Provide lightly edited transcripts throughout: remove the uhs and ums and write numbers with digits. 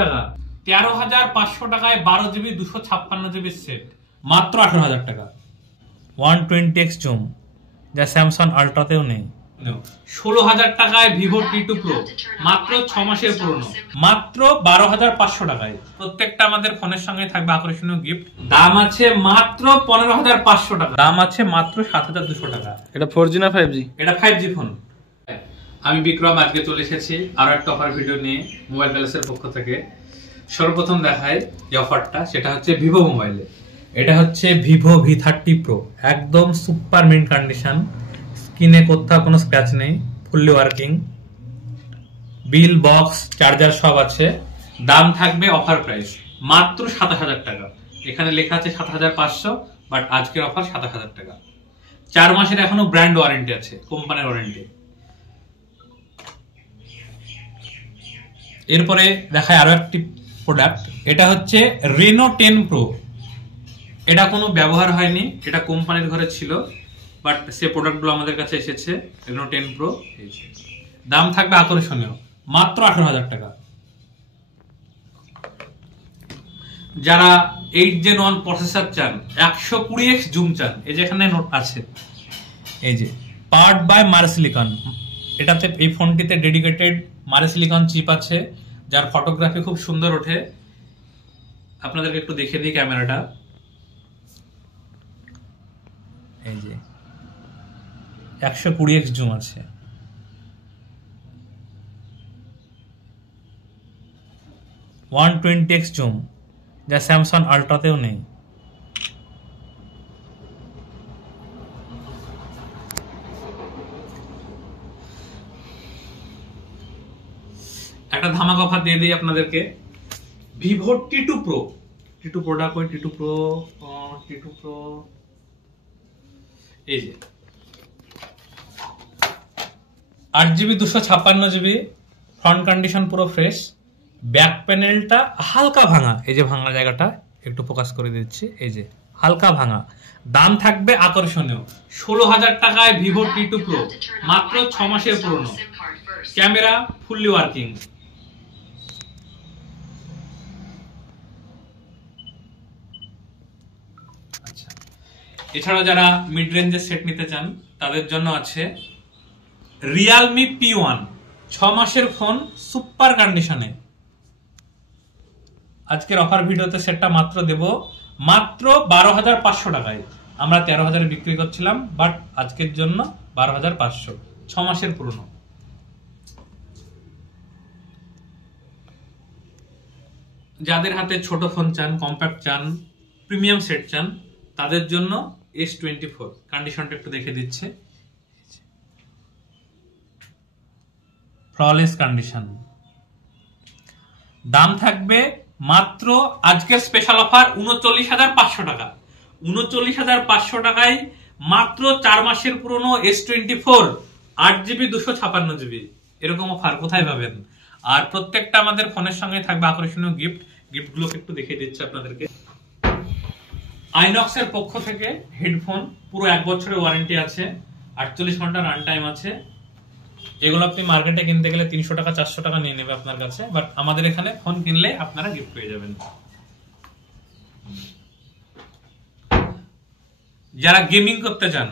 টাকা। 13,500 টাকায় 12GB 256GB set, মাত্র 18,000 টাকা। 120x জুম, যা স্যামসাং আল্ট্রাতেও নেই। 16,000 টাকায় ভিভো T2 Pro, মাত্র 6 মাসের পুরনো, মাত্র 12,500 টাকায়। প্রত্যেকটা আমাদের ফোনের সঙ্গে থাকবে আকর্ষণীয় গিফট। দাম আছে মাত্র 15,500 টাকা, দাম আছে মাত্র 7,200 টাকা। এটা 4G না 5G? এটা 5G ফোন। আমি বিক্রম আজকে চলে এসেছি আরো একটা অফার ভিডিও নিয়ে মোবাইল প্যালেসের পক্ষ থেকে। সর্বপ্রথম দেখাই যে অফারটা, সেটা হচ্ছে ভিভো মোবাইলে। এটা হচ্ছে ভিভো V30 Pro, একদম সুপার মিন্ট কন্ডিশন, স্ক্রিনে কোথাও কোনো স্ক্র্যাচ নেই, fully working, bill box charger সব আছে। দাম থাকবে অফার প্রাইস মাত্র 27,000 টাকা। এখানে লেখা আছে 7,500, বাট আজকের অফার 27,000 টাকা। 4 মাসের এখনো ব্র্যান্ড ওয়ারেন্টি আছে, কোম্পানির ওয়ারেন্টি। এরপরে দেখায় আরো একটি প্রোডাক্ট, এটা হচ্ছে Reno 10 Pro। এটা কোনো ব্যবহার হয়নি, এটা কোম্পানির ঘরে ছিল, বাট সে প্রোডাক্টগুলো আমাদের কাছে এসেছে। Reno 10 Pro, দাম থাকবে আকর্ষণীয় মাত্র 18,000 টাকা। যারা 8 Gen 1 প্রসেসর চান, 120x জুম চান, এই যে এখানে নোট আছে, এই যে পাওয়ার্ড বাই মারসিলিকন। এটাতে, এই ফোনটিতে ডেডিকেটেড মারসিলিকন চিপ আছে, যার ফটোগ্রাফি খুব সুন্দর ওঠে। আপনাদেরকে একটু দেখে দিই ক্যামেরাটা, এই যে 120x জুম আছে। ওয়ান 120x জুম, যা স্যামসাং আল্ট্রাতেও নেই। একটা ধামাকা অফার দিয়ে দিই আপনাদেরকে, ভিভো T2 Pro। T2 Proটা কই? T2 Pro, T2 Pro, এই যে 8GB 256GB, ফ্রন্ট কন্ডিশন পুরো ফ্রেশ, ব্যাক প্যানেলটা হালকা ভাঙা, এই যে ভাঙা জায়গাটা একটু ফোকাস করে দিচ্ছি, এই যে হালকা ভাঙা। দাম থাকবে আকর্ষণীয় 16,000 টাকায় ভিভো T2 Pro, মাত্র 6 মাসের পুরনো, ক্যামেরা ফুললি ওয়ার্কিং। আচ্ছা, এছাড়াও যারা মিড রেঞ্জের সেট নিতে চান, তাদের জন্য আছে Realme P1, 6 মাসের ফোন, সুপার কন্ডিশনে। আজকের অফার ভিডিওতে সেটটা মাত্র দেব মাত্র 12,500 টাকায়। আমরা 13,000 বিক্রি করছিলাম, বাট আজকের জন্য 12,500, 6 মাসের পুরনো। যাদের হাতে ছোট ফোন চান, কম্প্যাক্ট চান, প্রিমিয়াম সেট চান, তাদের জন্য S24, কন্ডিশনটা একটু দেখে দিচ্ছে, ফ্ললেস কন্ডিশন। দাম থাকবে মাত্র আজকের স্পেশাল অফার 39,500 টাকা। 39,500 টাকায় মাত্র 4 মাসের পুরনো S24, 8GB 256GB। এরকম অফার কোথায় পাবেন? আর প্রত্যেকটা আমাদের ফোনের সঙ্গে থাকবে আকর্ষণীয় গিফট। গিফটগুলোকে একটু দেখিয়ে দিচ্ছি আপনাদেরকে। আইনক্স এর পক্ষ থেকে হেডফোন, পুরো 1 বছরের ওয়ারেন্টি আছে, 48 ঘন্টা রান টাইম আছে। এগুলো আপনি মার্কেটে কিনতে গেলে 300 টাকা 400 টাকা নিয়ে নেবে আপনার কাছে, বাট আমাদের এখানে ফোন কিনলে আপনারা গিফট পেয়ে যাবেন। যারা গেমিং করতে চান,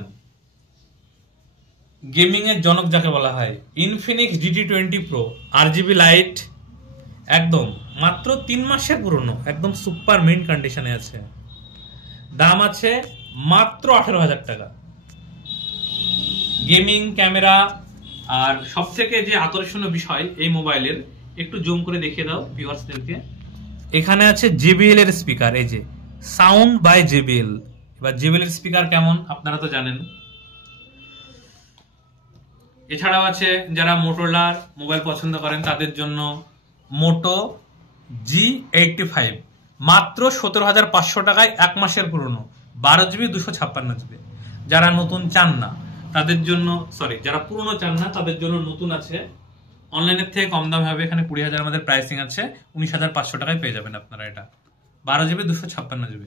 গেমিং এর জনক যাকে বলা হয়, Infinix GT20 Pro, RGB light, একদম মাত্র 3 মাসের পুরনো, একদম সুপার মিন্ট কন্ডিশনে আছে। দাম আছে মাত্র 18,000 টাকা। গেমিং, ক্যামেরা, আর সবথেকে যে আকর্ষণীয় বিষয় এই মোবাইলের, একটু জুম করে দেখিয়ে দাও ভিউয়ার্সদেরকে। এখানে আছে JBL এর স্পিকার, এই যে সাউন্ড বাই JBL। এবার JBL এর স্পিকার কেমন আপনারা তো জানেন। এছাড়াও আছে যারা মোটোরোলার মোবাইল পছন্দ করেন, তাদের জন্য মোটো G85, মাত্র 17,500 টাকায় 1 মাসের পুরনো, 12GB 256GB। যারা নতুন চান না তাদের জন্য, যারা পুরনো চান না তাদের জন্য নতুন আছে, অনলাইনের থেকে কম দামে হবে। এখানে 20,000 আমাদের প্রাইসিং আছে, 19,500 টাকায় পেয়ে যাবেন আপনারা এটা, 12GB 256GB।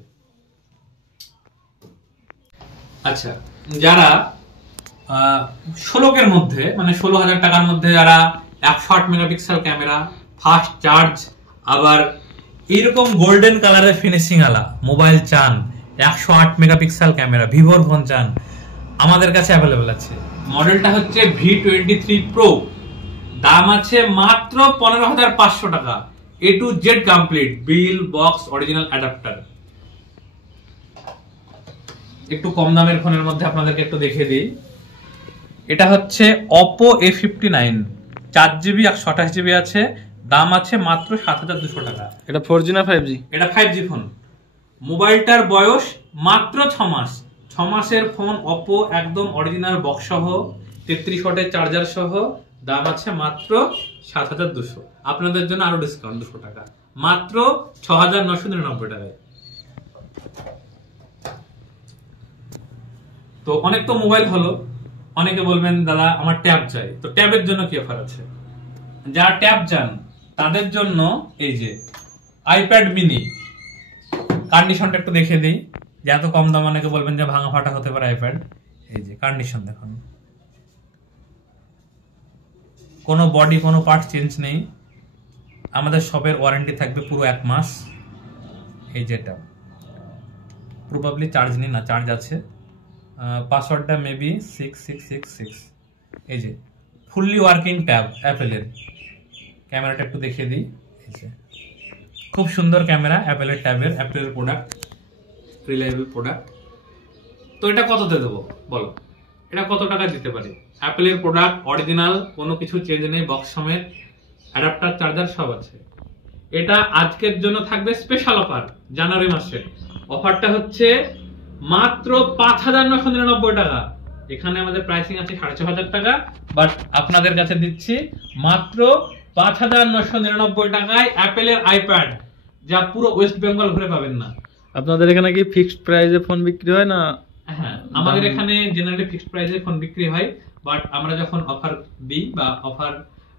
আচ্ছা, যারা 16 মধ্যে, মানে 16,000 টাকার মধ্যে, যারা 108 মেগাপিক্সেল ক্যামেরা, ফাস্ট চার্জ আবার এইরকম গোল্ডেন কালারের ফিনিশিং আলা মোবাইল চান, 108 মেগাপিক্সেল ক্যামেরা, ভিভোর ফোন চান, আমাদের কাছে অ্যাভেলেবল আছে। মডেলটা হচ্ছে V23 Pro, দাম আছে মাত্র 15,500 টাকা। A to Z complete, bill, box, original adapter. একটু কম দামের ফোনের মধ্যে আপনাদেরকে একটু দেখিয়ে দিই। এটা হচ্ছে Oppo A59, 4GB 128GB আছে, দাম আছে মাত্র 7,200 টাকা। এটা 4G না 5G? এটা 5G ফোন। মোবাইলটার বয়স মাত্র 6 মাস। 6 মাসের ফোন Oppo, একদম অরিজিনাল বক্স সহ, 33 ওয়াটের চার্জার সহ, দাম আছে মাত্র 7,200। আপনাদের জন্য আরো ডিসকাউন্ট 200 টাকা, মাত্র 6,999 টাকায়। তো অনেক তো মোবাইল হলো, অনেকে বলবেন দাদা আমার ট্যাব চাই, তো ট্যাবের জন্য কি অফার আছে? যারা ট্যাব চান তাদের জন্য এই যে আইপ্যাড মিনি, কন্ডিশনটা একটু দেখে দিই, যে এত কম দাম অনেকে বলবেন যে ভাঙা ফাটা হতে পারে আইপ্যাড। এই যে কন্ডিশন দেখুন, কোনো বডি কোনো পার্ট চেঞ্জ নেই, আমাদের শপের ওয়ারেন্টি থাকবে পুরো 1 মাস। এই যেটা প্রবাবলি চার্জ নেই, না চার্জ আছে, পাসওয়ার্ডটা মেবি 6666। এই যে ফুললি ওয়ার্কিং ট্যাব অ্যাপেলের। ক্যামেরাটা একটু দেখিয়ে দিই, এই যে খুব সুন্দর ক্যামেরা অ্যাপেলের ট্যাবের, অ্যাপেলের প্রোডাক্ট, রিলায়েবল প্রোডাক্ট। তো এটা কততে দেবো বলো? এটা কত টাকা দিতে পারি? অ্যাপেলের প্রোডাক্ট, অরিজিনাল, কোনো কিছু চেঞ্জ নেই, বক্স সমেত, অ্যাডাপ্টার, চার্জার সব আছে। এটা আজকের জন্য থাকবে স্পেশাল অফার, জানুয়ারি মাসে। অফারটা হচ্ছে মাত্র 5,999 টাকা। এখানে আমাদের প্রাইসিং আছে 6,500 টাকা, বাট আপনাদের কাছে দিচ্ছি মাত্র 5,999 টাকায় অ্যাপেলের আইপ্যাড, যা পুরো ওয়েস্ট বেঙ্গল ঘুরে পাবেন না। আপনাদের এখানে কি ফিক্সড প্রাইসে ফোন বিক্রি হয় না? হ্যাঁ, আমাদের এখানে জেনারেলি ফিক্সড প্রাইসে ফোন বিক্রি হয়, বাট আমরা যখন অফার দিই বা অফার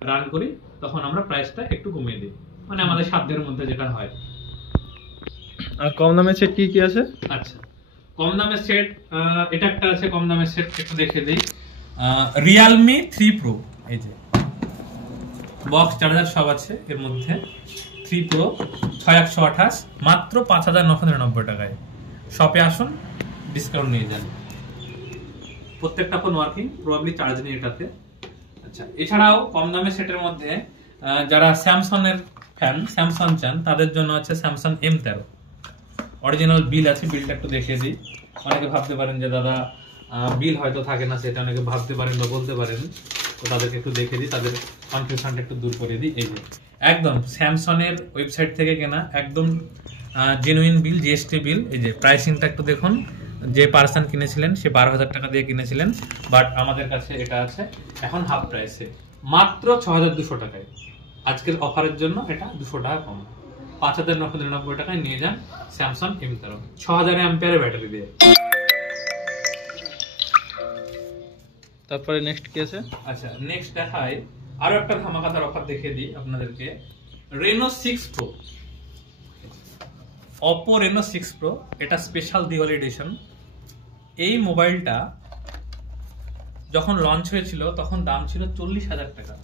রান করি তখন আমরা প্রাইসটা একটু কমিয়ে দিই, মানে আমাদের সাধ্যের মধ্যে যেটা হয়। আর কম দামের সেট কি কি আছে? আচ্ছা, কম দামের সেট এটা একটা আছে, কম দামের সেট একটু দেখে দিই। Realme 3 Pro, এই যে বক্স, চার্জার সব আছে এর মধ্যে। 3 Pro 6128, মাত্র 5,999 টাকায়। শপে আসুন, ডিসকাউন্ট নিয়ে যান। প্রত্যেকটা ফোন ওয়ার্কিং, প্রবাবলি চার্জ নেই এটাতে। আচ্ছা, এছাড়াও কম দামের সেটের মধ্যে যারা স্যামসাং এর ফ্যান, স্যামসাং চান, তাদের জন্য আছে স্যামসাং M13। অরিজিনাল বিল আছে, বিলটা একটু দেখিয়ে দিই। অনেকে ভাবতে পারেন যে দাদা বিল হয়তো থাকে না, সেটা অনেকে ভাবতে পারেন বা বলতে পারেন, তো তাদেরকে একটু দেখে দিই, তাদের কনফিউশনটা একটু দূর করে দিই। এই যে একদম স্যামসাং এর ওয়েবসাইট থেকে কেনা, একদম জেনুইন বিল, জিএসটি বিল। এই যে প্রাইসিংটা একটু দেখুন, যে পার্সন কিনেছিলেন সে 12,000 টাকা দিয়ে কিনেছিলেন, বাট আমাদের কাছে এটা আছে এখন হাফ প্রাইসে, মাত্র 6,200 টাকায়। আজকের অফারের জন্য এটা 200 টাকা কম, 5,999 টাকায় নিয়ে যান স্যামসাং M13, 6000 অ্যাম্পিয়ারের ব্যাটারি দিয়ে। তারপরে নেক্সট কি আছে? আচ্ছা, নেক্সট দেখাই আরো একটা ধামাকাদার অফার দেখিয়ে দিই আপনাদেরকে। Reno 6 Pro, Oppo Reno 6 Pro, এটা স্পেশাল দিওয়ালি এডিশন। এই মোবাইলটা যখন লঞ্চ হয়েছিল তখন দাম ছিল 40,000 টাকা,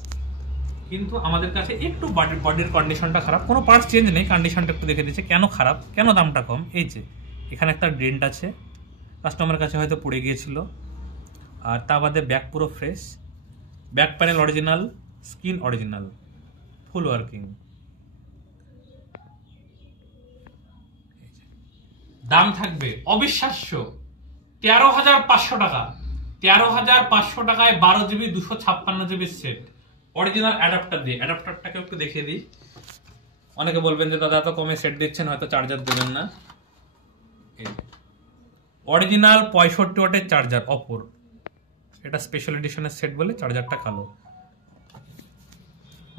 কিন্তু আমাদের কাছে একটু বডির কন্ডিশনটা খারাপ, কোনো পার্টস চেঞ্জ নেই, কন্ডিশনটা একটু দেখে দিচ্ছে কেন খারাপ, কেন দামটা কম। এই যে এখানে একটা ডেন্ট আছে, কাস্টমারের কাছে হয়তো পড়ে গিয়েছিল। আর তা বাদে ব্যাক পুরো fresh, back panel original, screen original, full working. দাম থাকবে অবিশ্বাস্য 13,500 টাকা। 13,500 টাকায় 12GB 256GB set, original adapter দিয়ে। অ্যাডাপ্টারটাকে একটু দেখিয়ে দিই। অনেকে বলবেন যে দাদা এত কমে সেট দিচ্ছেন, হয়তো চার্জার দেবেন না। অরিজিনাল 65 ওয়াটের চার্জার অপোর, এটা স্পেশাল এডিশনের সেট বলে চার্জারটা কালো।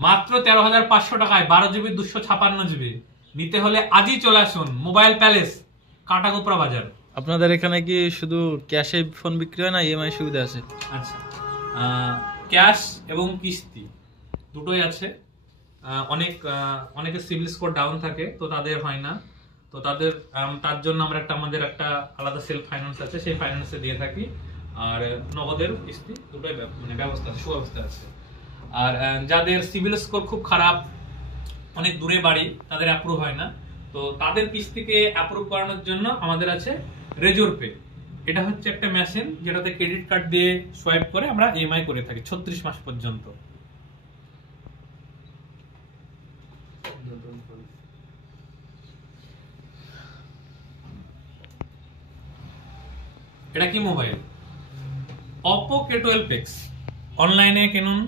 মাত্র 13,500 টাকায় 12GB 256GB নিতে হলে আজই চলে আসুন মোবাইল প্যালেস, কাটাগোপরা বাজার। আপনাদের এখানে কি শুধু ক্যাশে ফোন বিক্রি হয় না ইএমআই সুবিধা আছে? আচ্ছা, ক্যাশ এবং কিস্তি দুটোই আছে। অনেকের সিভিল স্কোর ডাউন থাকে, তো তাদের হয় না, তো তার জন্য আমরা আমাদের একটা আলাদা সেলফ ফাইন্যান্স আছে, সেই ফাইন্যান্সে দিয়ে থাকি। আর নগদের কিস্তি দুটোই মানে ব্যবস্থা আছে, সুব্যবস্থা আছে। আর যাদের সিভিল স্কোর খুব খারাপ, অনেক দূরে বাড়ি, তাদের অ্যাপ্রুভ হয় না, তো তাদের কিস্তিকে অ্যাপ্রুভ করানোর জন্য আমাদের আছে রেজোর পে। এটা হচ্ছে একটা মেশিন যেটাতে ক্রেডিট কার্ড দিয়ে সোয়াইপ করে আমরা ইএমআই করে থাকি 36 মাস পর্যন্ত। এটা কি মোবাইল? Oppo K12X। অনলাইনে কিনুন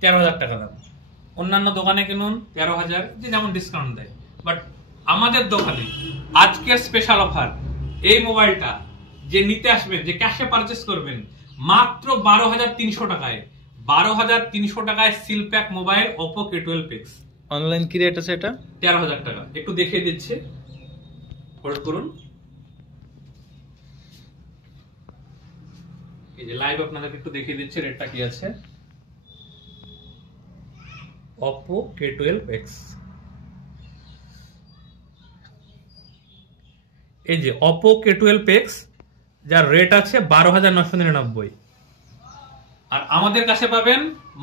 13,000 টাকা দাম, অন্যান্য দোকানে কিনুন 13,000, যে যেমন ডিসকাউন্ট দেয়। বাট আমাদের দোকানে আজকের স্পেশাল অফার, এই মোবাইলটা যে নিতে আসবেন, যে ক্যাশে পারচেস করবেন, মাত্র 12,300 টাকায়, 12,300 টাকায় seal pack mobile Oppo K12X। Online কি রেট আছে এটা? 13,000 টাকা। একটু দেখিয়ে দিচ্ছে, হোল্ড করুন। এই যে লাইভ আপনাদেরকে একটু দেখিয়ে দিচ্ছে রেটটা কি আছে। Oppo K12X, এই যে Oppo K12X, যার রেট আছে 12,999, আর আমাদের কাছে পাবেন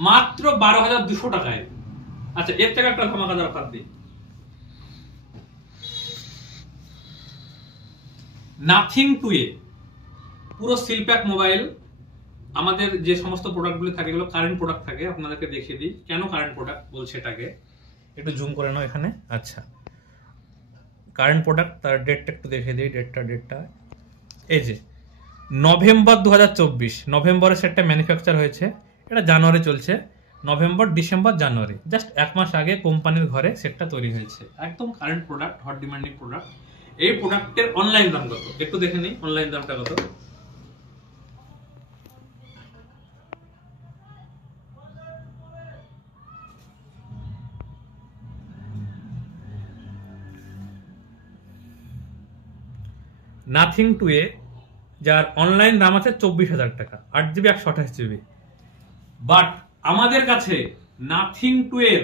মাত্র 12,200 টাকায়। আচ্ছা, এর থেকে একটা ধামাকাদার অফার দিই। নাথিং টু এ পুরো সিল প্যাক মোবাইল। আমাদের যে সমস্ত প্রোডাক্টগুলো থাকে এগুলো কারেন্ট প্রোডাক্ট থাকে, আপনাদেরকে দেখিয়ে দিই কেন কারেন্ট প্রোডাক্ট বলছে এটাকে। একটু জুম করে নাও এখানে। আচ্ছা, কারেন্ট প্রোডাক্ট, তার ডেটটা একটু দেখিয়ে দিই। ডেটটা এই যে নভেম্বর 2024, নভেম্বরে সেটটা ম্যানুফ্যাকচার হয়েছে। এটা জানুয়ারি চলছে, নভেম্বর, ডিসেম্বর, জানুয়ারি, জাস্ট 1 মাস আগে কোম্পানির ঘরে সেটটা তৈরি হয়েছে। একদম current product, hot demanding product. এই প্রোডাক্টের অনলাইন দাম কত একটু দেখে নিই। অনলাইন দামটা কত? নাথিং টু এ, যার অনলাইন দাম আছে 24,000 টাকা, 8GB 128GB। বাট আমাদের কাছে নাথিং টু এর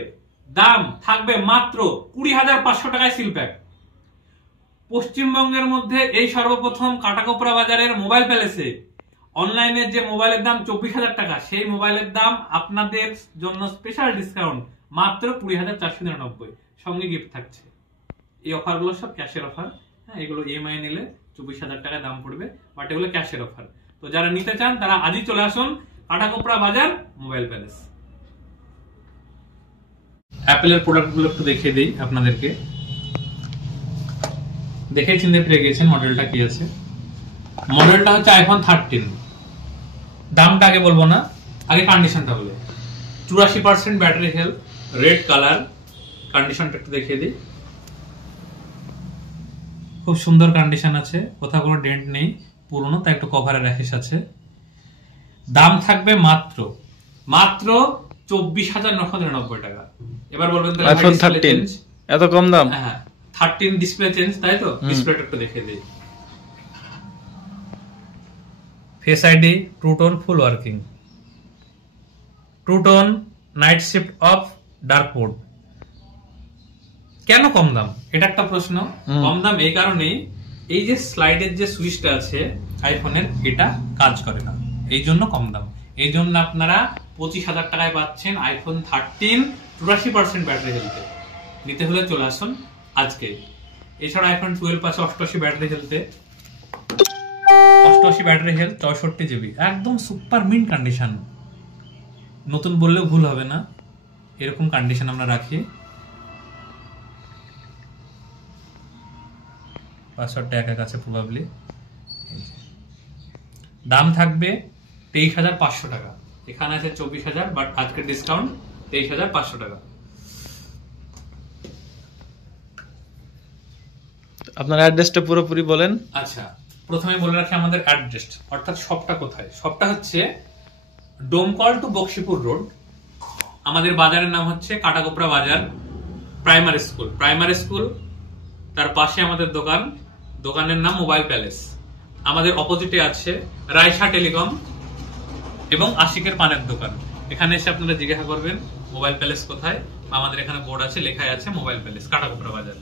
দাম থাকবে মাত্র 20,500 টাকায় সিল প্যাক। পশ্চিমবঙ্গের মধ্যে এই সর্বপ্রথম কাটাকোপড়া বাজারের মোবাইল প্যালেসে অনলাইনে যে মোবাইলের দাম 24,000 টাকা, সেই মোবাইলের দাম আপনাদের জন্য স্পেশাল ডিসকাউন্ট মাত্র 20,499, সঙ্গে গিফট থাকছে। এই অফারগুলো সব ক্যাশের অফার। হ্যাঁ, এগুলো ইএমআই নিলে 24,000 টাকায় দাম পড়বে, বাট এগুলো ক্যাশের অফার। তো যারা নিতে চান তারা আজই চলে আসুন কাটাকোপড়া বাজার মোবাইল প্যালেস। অ্যাপেলের প্রোডাক্টগুলো একটু দেখিয়ে দিই আপনাদেরকে। দেখে চিনতে পেরে গেছেন মডেলটা কি আছে। মডেলটা হচ্ছে আইফোন 13। দামটা আগে বলবো না, আগে কন্ডিশনটা বলবো। 84% ব্যাটারি হেলথ, রেড কালার। কন্ডিশনটা একটু দেখিয়ে দিই। খুব সুন্দর কন্ডিশন আছে, কোথাও কোনো ডেন্ট নেই, পুরনো, তাই একটু কভারের র্যাশেস আছে। দাম থাকবে মাত্র 24,999 টাকা। এবার বলবেন তাহলে আইফোন 13 এত কম দাম? হ্যাঁ, 13 ডিসপ্লে চেঞ্জ, তাই তো? ডিসপ্লেটা একটু দেখিয়ে দিই। Face ID, true tone full working, true tone night shift of, dark mode. কেন কম দাম? এটা একটা প্রশ্ন। কম দাম এই কারণেই, এই যে স্লাইডের যে সুইচটা আছে আইফোনের, এটা কাজ করে না, এই জন্য কম দাম। এই জন্য আপনারা 25,000 টাকায় পাচ্ছেন আইফোন 13, 84% ব্যাটারি হেলথে। নিতে হলে চলে আসুন আজকে। এছাড়া আইফোন 12 আছে 88 ব্যাটারি হেলথে, 88 ব্যাটারি হেলথ, 64GB, একদম সুপার মিন্ট কন্ডিশন। নতুন বললেও ভুল হবে না, এরকম কন্ডিশন আমরা রাখি। পাসওয়ার্ডটা একা কাছে প্রবাবলি। দাম থাকবে 23,500 টাকা। এখানে আছে 24,000, বাট আজকের ডিসকাউন্ট 23,500 টাকা। আপনার অ্যাড্রেসটা পুরোপুরি বলেন। আচ্ছা, প্রথমে বলে রাখি আমাদের অ্যাড্রেস, অর্থাৎ শপটা কোথায়। শপটা হচ্ছে ডোমকল টু বক্সিপুর রোড। আমাদের বাজারের নাম হচ্ছে কাটাকোপড়া বাজার প্রাইমারি স্কুল। তার পাশে আমাদের দোকান, দোকানের নাম মোবাইল প্যালেস। আমাদের অপোজিটে আছে রায়সা টেলিকম এবং আশিকের পানের দোকান। এখানে এসে আপনারা জিজ্ঞাসা করবেন মোবাইল প্যালেস কোথায়, আমাদের এখানে বোর্ড আছে, লেখাই আছে মোবাইল প্যালেস কাটাকোপড়া বাজার।